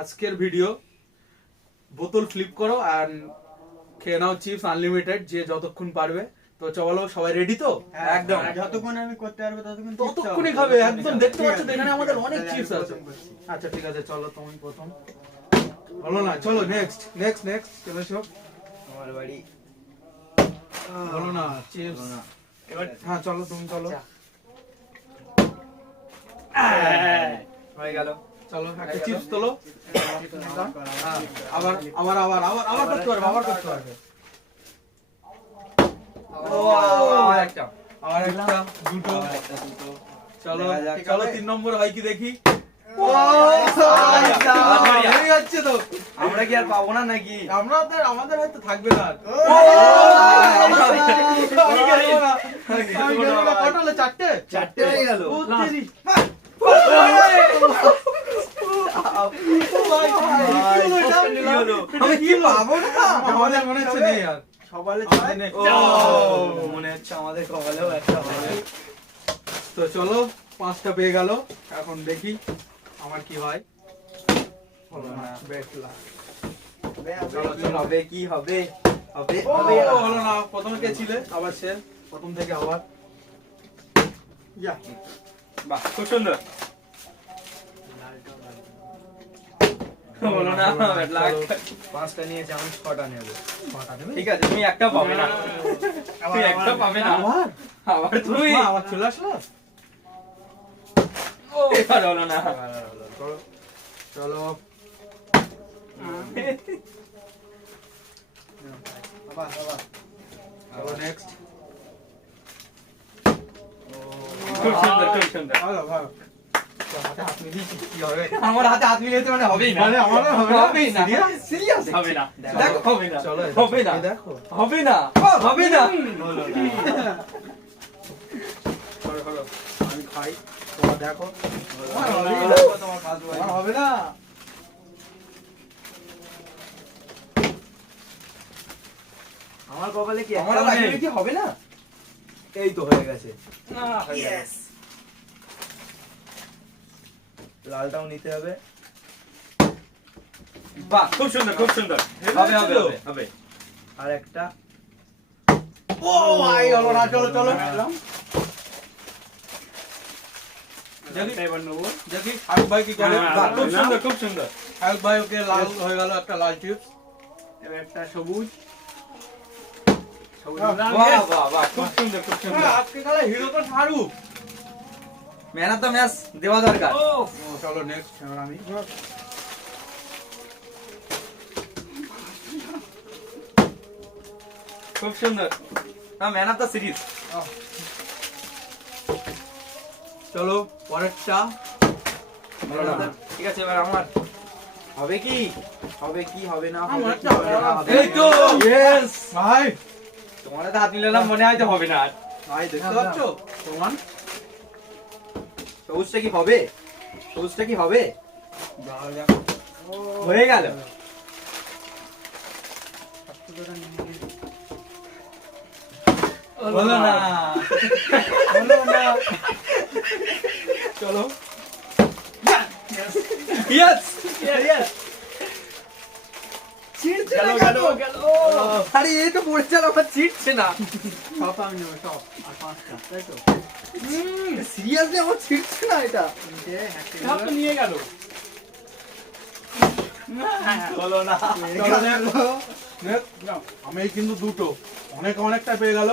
আজকের ভিডিও বোতল ফ্লিপ করো আর খেয়ে নাও চিপস আনলিমিটেড, যে যতক্ষণ পারবে। তো চলো সবাই রেডি তো? একদম যতক্ষণ আমি করতে পারবো ততক্ষণই খাবে একদম। দেখতে পাচ্ছ এখানে আমাদের অনেক চিপস আছে। আচ্ছা ঠিক আছে, চলো তুমি প্রথম। বলো না, চলো নেক্সট নেক্সট নেক্সট চলে এসো। আমার বাড়ি বলো না চিপস। এবার হ্যাঁ চলো তুমি চলো। হয়ে গেল। চলো একটা চিপস তোলো। হ্যাঁ, আবার আবার আবার আবার আবার করতে পারবে, আবার করতে পারবে। আবার একটা আবার একটা, দুটো। চলো চলো 3 নম্বর হয় কি দেখি। হয়ে যাচ্ছে তো। আমরা কি আর পাবো না নাকি? আমাদের হয়তো থাকবে না আর। কটা হলো? চারটে চারটে হয়ে গেল। ও তেরি। আমি কি পাবো না? আমাদের মনে হচ্ছে নেই আর। সবালে আমাদের নেই। মনে হচ্ছে আমাদের কপালেও একটা হবে। তো চলো 5টা পেয়ে গেল। এখন দেখি আমার কি হয়। হলো না, বেটলা। চলো চলো, হবে কি হবে? হবে ও, হবে। হলো না। প্রথমে কে ছিলে? আবার সে প্রথম থেকে আবার। বাহ, খুব সুন্দর। বলো না, লাখ 5টা নিয়েছে, আমি 6টা নেব। ঠিক আছে, তুমি একটা পাবে না। তুমি একটা পাবে না। আবার আবার তুমি। আবার চলে আসলো। এবার হলো না। চলো চলো চলো নেক্সট। খুব সুন্দর, খুব সুন্দর। ভালো ভালো। হাতে হাত মিলিয়ে কি হবে? আমার হাতে হাত মিলিয়েছে মানে হবেই না। মানে আমারও হবে না? হবেই না। Serious? হবে না। চলো, দেখো হবে না। চলো হবে না। এই দেখো। হবে না। হবে না। হলো না। করো, করো। আমি খাই, তোমরা দেখো। আমার হবেই না। তোমার কাজ হবে। আমার হবে না। আমার কপালে কি আমার একটাও আসলে নেই? কি হবে না? এই তো হয়ে গেছে। Yes. লালটাও নিতে হবে। বাহ, খুব সুন্দর, খুব সুন্দর। হবে হবে হবে হবে। আর একটা। ও ভাই, হলো না। চলো চলো দেখি শাহরুখ ভাই কি করে। বাহ, খুব সুন্দর, খুব সুন্দর। শাহরুখ ভাই ওকে লাল হয়ে গেল, একটা লাল চিপস। এবার একটা সবুজ। বাহ, বাহ বাহ বাহ, খুব সুন্দর, খুব সুন্দর। আজকে খেলা হিরো তো Shahrukh. Man of the match দেওয়া দরকার। ও চলো নেক্সট। এবার আমি খুব সুন্দর। Man of the series. চলো পরেরটা। ঠিক আছে, এবার আমার হবে কি? হবে কি হবে না? আমার হবে একটা কি হবে হবে না। না? এই তো ইয়েস ভাই। তোমার হাতে হাত মিলালাম, মনে হয় তো হবে না আর। ভাই দেখতে পাচ্ছ প্রমাণ? সবুজটা কি হবে? সবুজটা কি হবে? হয়ে গেল। হলো না। হলো না। চলো ইয়েস। ইয়েস। ছিড়ছে না কেন? আরে এই তো পড়ছে আর আমার ছিড়ছে না। সব আমি নেবো, সব। আর 5টা, তাই তো? সিরিয়াসলি আমার ছিড়ছে না এটা। সব তো নিয়ে গেল। হলো না। চলো next, নাও। আমি কিন্তু দুটো, অনেকটা পেয়ে গেল।